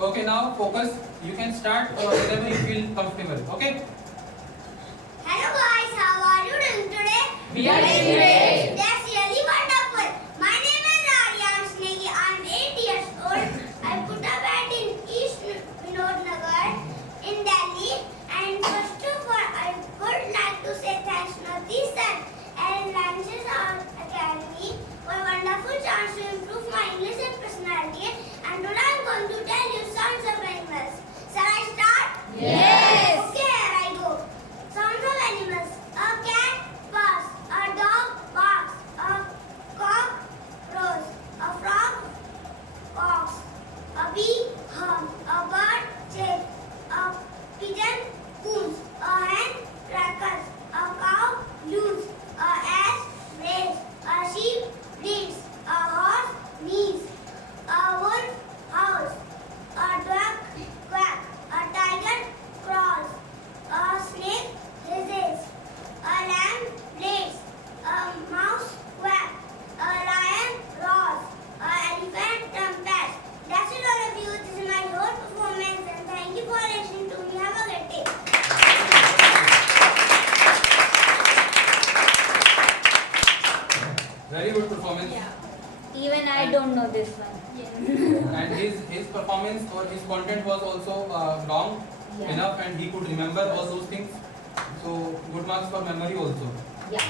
Okay, now focus. You can start whenever you feel comfortable. Okay? Hello guys, how are you doing today? We are doing great. That's really wonderful. My name is Aryansh Negi. I'm 8 years old. I put a bed in East Vinod Nagar in Delhi. And first of all, I would like to say thanks to this sir and Lances Academy for a wonderful chance to improve my English and personality. And today I'm going to tell you sounds of animals. Shall I start? Yes. Okay, here I go. Sounds of animals. A cat purrs. A dog barks. A cock crows. A frog quacks. A bee hums. A bird chirps. A pigeon coos. A hen crackles. A cow loons. A ass brays. A sheep bleats. A horse neigh. A wolf howls. A duck quacks. A tiger crawls. A snake hisses. A lamb bleats. A mouse quacks. A lion roars. A elephant trumpets. That's it all of you. This is my whole performance and thank you for listening to me. Have a great day. Very good performance. Even I don't know this one. And his performance or his content was also long enough, and he could remember all those things. So good marks for memory also. Yeah.